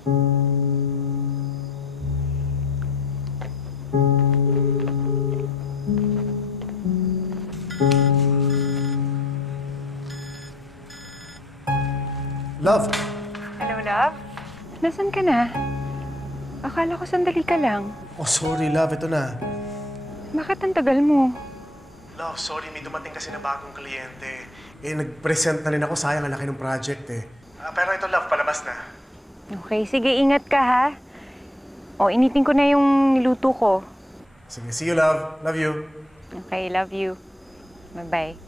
Love! Hello, love? Nasaan ka na? Akala ko sandali ka lang. Oh, sorry, love. Ito na. Bakit ang tagal mo? Love, sorry. May dumating kasi na bagong kliyente. Nag-present na rin ako. Sayang ang laki ng project, pero ito, love, palabas na. Okay, sige. Ingat ka, ha? O, initin ko na yung niluto ko. Sige, see you, love. Love you. Okay, love you. Bye-bye.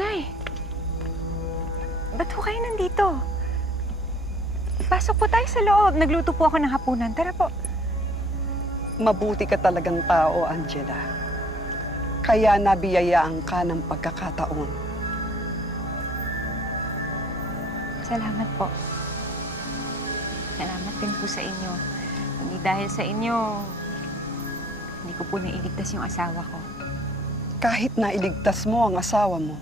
Nay, ba't po kayo nandito? Pasok po tayo sa loob. Nagluto po ako ng hapunan. Tara po. Mabuti ka talagang tao, Angela. Kaya nabiyayaan ka ng pagkakataon. Salamat po. Salamat din po sa inyo. Hindi dahil sa inyo, hindi ko po nailigtas yung asawa ko. Kahit na iligtas mo ang asawa mo,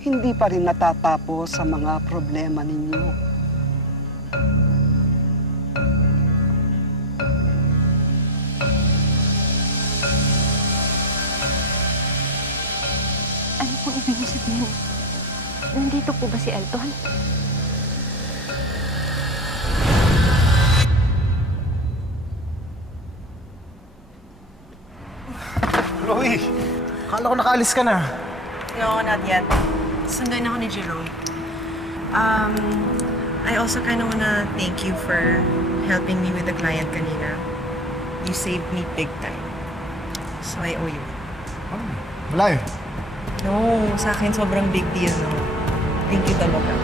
hindi pa rin natatapos sa mga problema ninyo. Ano pong ibig niyo sabihin? Nandito po ba si Elton? Chloe! Akala ko nakaalis ka na. No, not yet. Sunduin ako ni Jerome. I also kind of wanna thank you for helping me with the client kanina. You saved me big time. So I owe you. Wala eh. No, sa akin sobrang big deal, no? Thank you talaga.